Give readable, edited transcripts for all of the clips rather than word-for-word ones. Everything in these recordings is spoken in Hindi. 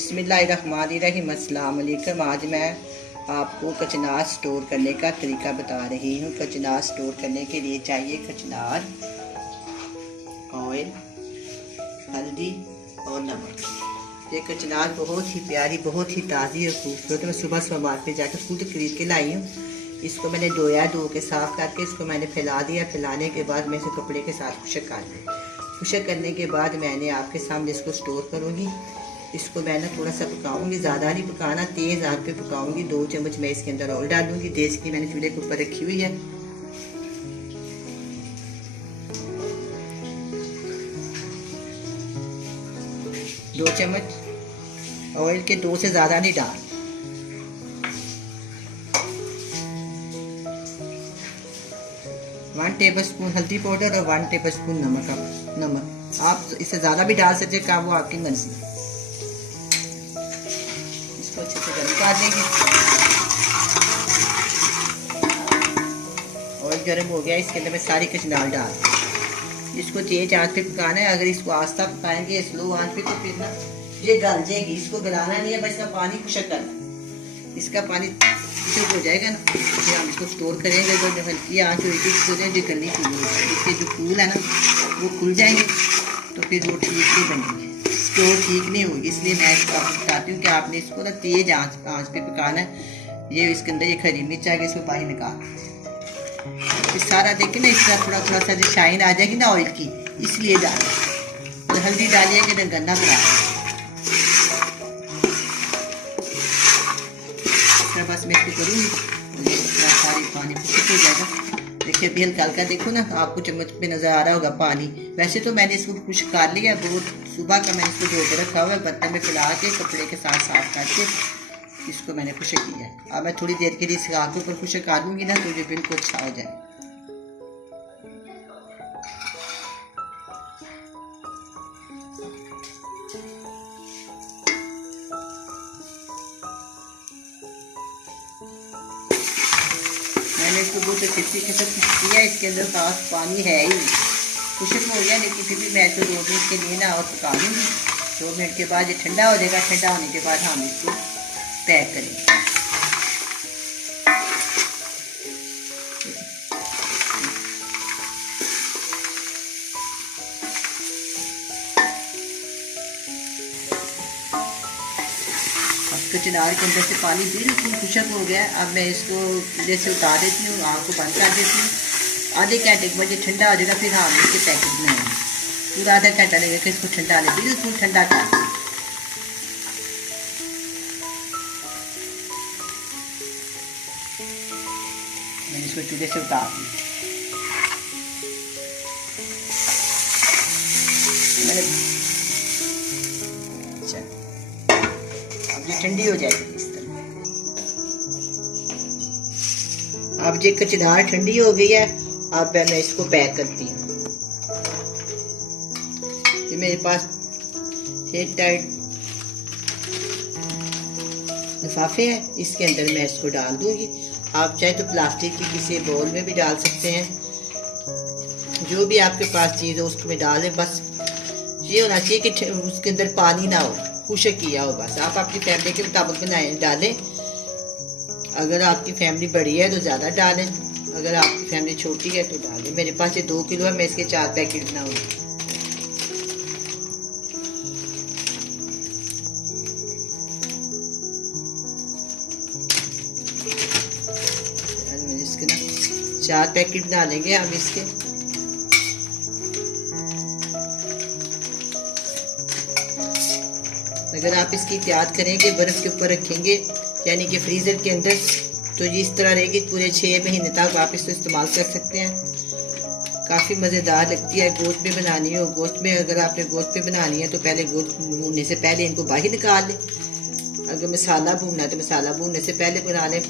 बिस्मिल्लाहिर्रहमानिर्रहीम। अस्सलाम वालेकुम। आज मैं आपको कचनार स्टोर करने का तरीका बता रही हूँ। कचनार स्टोर करने के लिए चाहिए कचनार, ऑयल, हल्दी और नमक। ये कचनार बहुत ही प्यारी, बहुत ही ताज़ी और खूबसूरत। मैं सुबह सुबह मार्केट जाकर खुद खरीद के लाई हूँ। इसको मैंने धो के साफ़ करके इसको मैंने फैला दिया। फैलाने के बाद मैं इसे कपड़े के साथ खुशक कर दूँ। खुशक करने के बाद मैंने आपके सामने इसको स्टोर करूँगी। इसको मैं ना थोड़ा सा पकाऊंगी, ज़्यादा नहीं पकाना, तेज़ आंच पे पकाऊंगी। 2 चम्मच मैं इसके अंदर ऑयल डालूंगी। देश की मैंने चूल्हे के ऊपर रखी हुई है। दो चम्मच ऑयल के, 2 से ज़्यादा नहीं डाल। वन टेबल स्पून हल्दी पाउडर और 1 टेबल स्पून नमक। आप इससे ज़्यादा भी डाल सकते हैं, वो आपकी मर्जी। इसको अच्छे से गर्म कर देंगे। ऑयल गर्म हो गया, इसके अंदर मैं सारी कचनार डाल। इसको तेज आंच पे पकाना है। अगर इसको आस्ता पकाएंगे स्लो आंच पे तो फिर ना ये गल जाएगी। इसको गलाना नहीं है, बस इसका पानी खुशक करना। इसका पानी खुशक हो जाएगा ना, फिर हम इसको स्टोर करेंगे। जब हल्की आंच होगी इसको जो गलनी शुरू हो जाएगी, इसके जो फूल है ना वो खुल जाएंगे, तो फिर वो ठीक नहीं बनेंगे, स्टोर ठीक नहीं होगी। इसलिए मैं आपको बताती हूँ कि आपने इसको ना तेज आंच पे पकाना है। ये इसके अंदर ये खरी मिर्च आ गई, इसको बाहर निकाल। इस सारा देखिए ना, इस तरह थोड़ा थोड़ा सा जो शाइन आ जाएगी ना ऑयल की, इसलिए डालें। तो हल्दी डालिए कि गन्ना करा, बस मैं इसको करूँगी। सारी पानी खुशक हो जाएगा। देखिए अभी हल्का हल्का देखो ना, आपको चम्मच पे नजर आ रहा होगा पानी। वैसे तो मैंने इसको खुश कर लिया, बहुत सुबह का मैंने इसको धो के रखा हुआ है। बर्तन में फैला के कपड़े के साथ साफ करके इसको मैंने खुशक किया है। अब मैं थोड़ी देर के लिए इस आग के ऊपर खुशक कर दूंगी ना, तो ये बिल्कुल अच्छा हो जाए। मैंने इसको बहुत अच्छे तरीके से खुश किया। इसके अंदर साफ पानी है ही, खुशक हो गया, लेकिन फिर भी मैं इसको 2 मिनट के लिए ना और पका लूँगी। 2 मिनट के बाद ये ठंडा हो जाएगा। ठंडा होने के बाद हम इसको पैक करेंगे। कचनार के अंदर से पानी बिल्कुल खुशक हो गया। अब मैं इसको जैसे उतार देती हूँ, आग को बंद कर देती हूँ। आधे घंटे के बाद ये ठंडा हो जाएगा, फिर हम इसके पैकेट बनाएंगे। पूरा आधा घंटा लगेगा कि इसको ठंडा ले, बिल्कुल ठंडा कर। मैंने इसको चूल्हे से उतार दी। ठंडी हो जाएगी इस तरह। अब ये कचनार ठंडी हो गई है। अब मैं इसको पैक करती हूँ। ये मेरे पास एयर टाइट लिफाफे है, इसके अंदर मैं इसको डाल दूंगी। आप चाहे तो प्लास्टिक की किसी बाउल में भी डाल सकते हैं। जो भी आपके पास चीज़ हो उसको में डालें। बस ये होना चाहिए कि उसके अंदर पानी ना हो, खुशक किया हो। बस आप अपनी फैमिली के मुताबिक बनाएं, डालें। अगर आपकी फैमिली बड़ी है तो ज़्यादा डालें, अगर आपकी फैमिली छोटी है तो डालें। मेरे पास ये 2 किलो है, मैं इसके 4 पैकेट बनाऊंगी। इसके ना 4 पैकेट बना लेंगे हम इसके। अगर आप इसकी एहतियात करेंगे, बर्फ़ के ऊपर रखेंगे यानी कि फ्रीज़र के अंदर, तो ये इस तरह रहेगी। पूरे 6 महीने तक आप इसको इस्तेमाल कर सकते हैं। काफ़ी मज़ेदार लगती है। गोश्त में बनानी हो, गोश्त में अगर आपने गोश्त में बनानी है तो पहले गोश्त भूनने से पहले इनको बाहर निकाल लें। अगर मसाला भूनना है तो मसाला भूनने से पहले बना लें।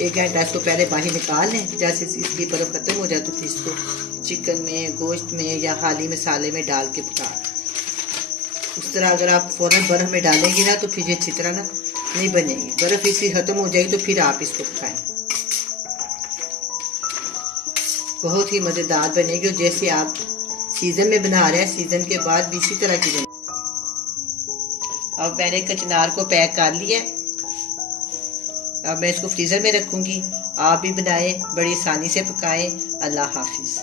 1 घंटा इसको पहले बाहर निकाल लें। जैसे इसकी बर्फ़ ख़त्म हो जाए तो फिर इसको चिकन में, गोश्त में या हाली मसाले में डाल के पका। उस तरह अगर आप फ़ौरन बर्फ़ में डालेंगे ना तो फिर ये अच्छी तरह ना नहीं बनेगी। बर्फ़ इसकी ख़त्म हो जाएगी तो फिर आप इसको पकाएं। बहुत ही मज़ेदार बनेगी। और जैसे आप सीज़न में बना रहे हैं, सीज़न के बाद भी इसी तरह की बने। अब मैंने कचनार को पैक कर लिया। अब मैं इसको फ्रीज़र में रखूँगी। आप भी बनाएं, बड़ी आसानी से पकाएं। अल्लाह हाफिज़।